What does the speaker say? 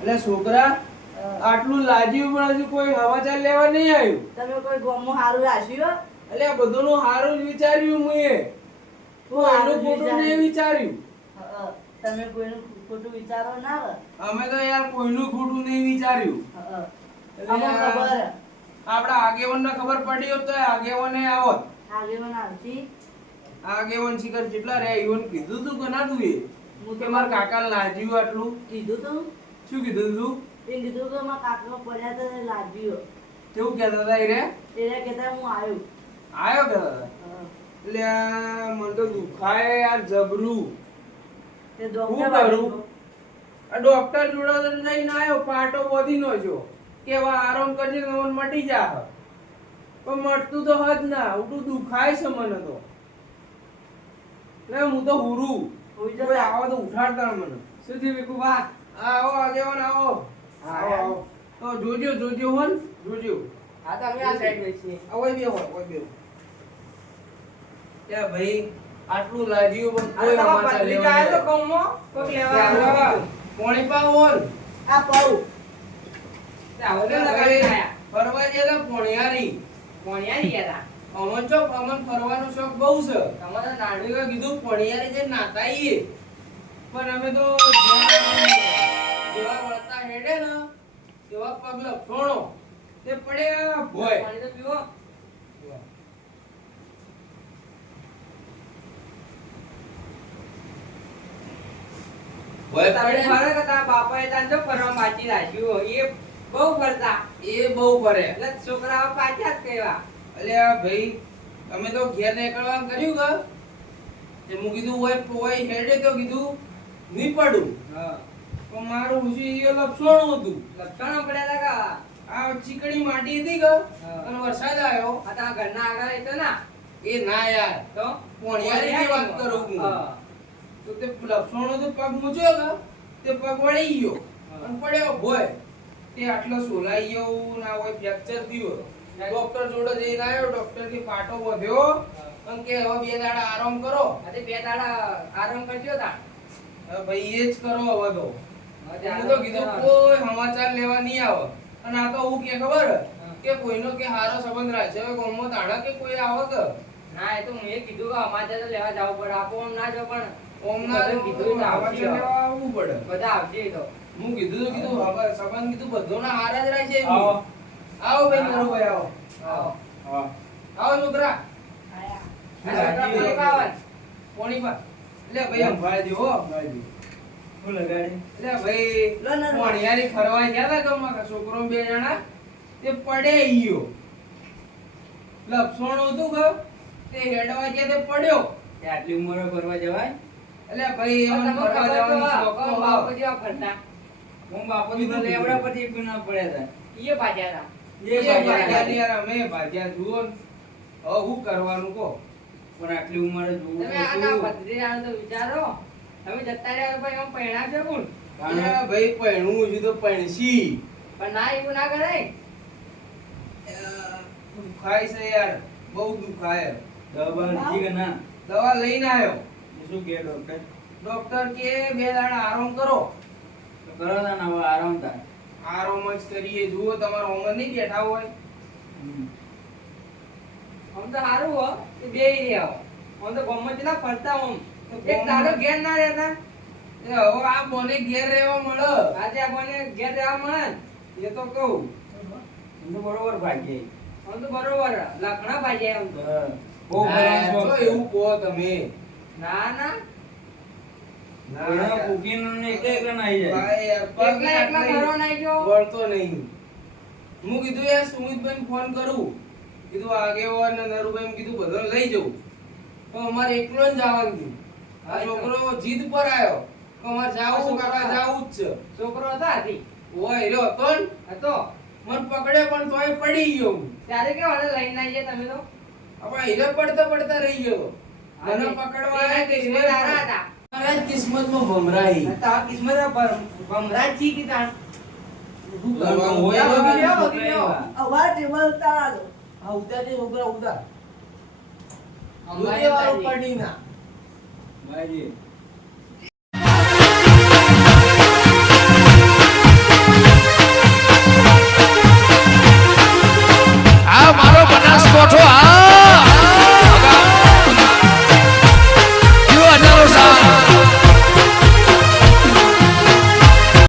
એટલે છોકરા આટલું લાજ્યું પણ હજુ કોઈ સમાચાર લેવા નહીં આવ્યું? તમે કોઈ ગોમમાં સારું રાખ્યું એટલે બધું નું સારું જ વિચાર્યું મુએ હું આનું ખોટું નહીં વિચાર્યું? તમે કોઈનું ખોટું વિચારો ના અમે તો યાર કોઈનું ખોટું નહીં વિચાર્યું. આપડા આગેવન ને ખબર. પડી હોત તો આગેવાને આવત. આગેવન આવતી? આગેવાન શિખર કેટલા રે ઈવન કીધું તું કે ના તું એ? હું કે મારા કાકા લાજ્યું આટલું? કીધું તું. શું કીધું તું એ કીધું કે મારા કાકા પડ્યા તો લાગ્યો કેવું કહેતા હતા એ રે એટલે કહેતા હું આવ્યો. આવ્યો કહેતા હતા? એટલે મને તો દુખાય યાર જબરું. તે ડોક્ટર કરું? આ ડોક્ટર જોડે જઈને આવ્યો પાટો વધી નો જો. કેવા આરામ કરજે મને મટી જા પણ મટતું તો હજ ના ઉટું દુખાય છે મને તો. એટલે હું તો હુરુ. કોઈ આવો તો ઉઠાડતા મને. શું થયું વિકુભા આવો આગેવાન આવો આવો. આવો તો જોજો જોજો હોન જોજો. હા તો અમે આ સાઈડ બેસીએ આ ઓય બે હોય ઓય બે કે ભાઈ આટલું લાગ્યું પણ કોઈ સમાચાર લેવા નહીં. આવ્યા. પોણી પા હોન આ પાઉ ફરવા ગયા પોણિયારી પોણિયારી અમન ચો અમન ફરવાનો શોખ બહુ છે. નાડીએ કીધું પોણિયારી જે નાતા આઈએ. પણ અમે તો જેવા વળતા હેડે ને તેવા પગ લપસણો તે પડે ભોય ભોય પડ્યા એ બહુ ફરે. અલે આ ભાઈ તમે તો ઘેર નીકળવાનું કર્યું કે? તે હું કીધું ઓય પોય હેડે તો કીધું નહીં પડું. પણ મારું ઉસી એ લપસોણું હતું. આ ચીકણી માટી હતી કે? અને વરસાદ આવ્યો. એ ના. યાર. તો? પોણિયારી વાત કરું હું. તો તે લપસણો તો પગ મૂચ્યો કે? તે પગ વળી ગયો. અને પડ્યો ભોય. તે આટલો સોલાઈ ગયો ના હોય ફ્રેક્ચર થયો. ડોક્ટર જોડે જઈને આવ્યો ડોક્ટરથી પાટો વધ્યો પણ કે હવે બે દાડા આરામ કરો. હવે ભાઈ એ જ કરો હવે તો. હું તો કીધું કોઈ સમાચાર લેવા નહીં આવે. અને આ તો હું કે ખબર? કે કોઈનો કે હારો સંબંધ રાખશે હવે ગોમો તાણા કે કોઈ આવે કે? ના એ તો મેં કીધું કે અમારે તો લેવા જવું પડે. આપો આમ ના જો પણ ઓમ ના કીધું તો. સમાચાર લેવા આવવું પડે. બધા આવજે તો. હું કીધું કીધું સંબંધ કીધું બધોના હારા જ એમ. આવો. ભાઈ મારો ભાઈ આવો આવો. આવો છોકરા આયા. આ છોકરા પેલો કાવન. પોણી પા એટલે ભાઈ ભાઈ હો હું લગાડી એટલે ભાઈ લો ને, લો. પોણિયારી ફરવા ગયા તા ગામમાં છોકરો બે જણા તે પડે ઈયો લપસણું હતું કે તે હેડવા ગયા તે પડ્યો કે આટલી ઉંમરે ફરવા જવાય એટલે ભાઈ એમને ફરવા જવાનો શોખ તો કોણ હા. બાપુ જેવા ફરતા. હું બાપુ તો લેવડા પછી ના પડ્યા ઈએ હતા. એ ભાગ્યા ને યાર. અમે ભાગ્યા જુઓ ને. કરવાનું કહો? પણ આટલી ઉંમરે જોવું તમે આના ભત્રીજાનું તો વિચારો. તમે જતા રહ્યા ભાઈ આમ પરણાવશે કોણ? એટલે ભાઈ પૈણું છે તો પૈણસી પણ ના એવું ના કરાય. દુખાય છે યાર. બહુ દુખાય. દવા લીધી કે ના? દવા લઈને આવ્યો. શું કે ડોક્ટર ડોક્ટર કે બે દાડા આરામ કરો. તો કરો ને આરામ થાય. આરામ જ કરીએ જુઓ તમારો હોમર નહીં બેઠા હોય. આમ તો સારું હો કે બે રહ્યા હો આમ તો ગમે કેટલા ફરતા આમ. એક દાડો ઘેર ના રહેતા. એ હવે આ બોને ઘેર રહેવા મળે. આજે આપણને ઘેર રહેવા મળે એ તો કહું. હું તો બરોબર ભાગે આમ તો બરોબર લખણા ભાગે આમ તો બહુ. એવું કહો તમે. ના ના. હું કીધું યાર સુમિતભાઈ ફોન કરું. કીધું આગેવાન ને નરુભાઈ કીધું બધો લઈ જવું તો અમારે એકલો જ જવાનું થયું. આ છોકરો જીદ પર આવ્યો કે અમારે જાવું કાકા જાવું જ છે. છોકરો હતા હતી ઓય રહ્યો હતો ને? હતો? મને પકડે પણ તોય પડી ગયો ત્યારે કેવો એને લઈને આવીએ તમે તો? આપણે હીરે પડતા પડતા રહી ગયો મને પકડવા આવ્યા કે કિસ્મત હારા હતા. મારા કિસ્મતમાં ભમરાઈ. તા કિસ્મત ભમરાઈ છી આ મારો બનાસકોઠો આ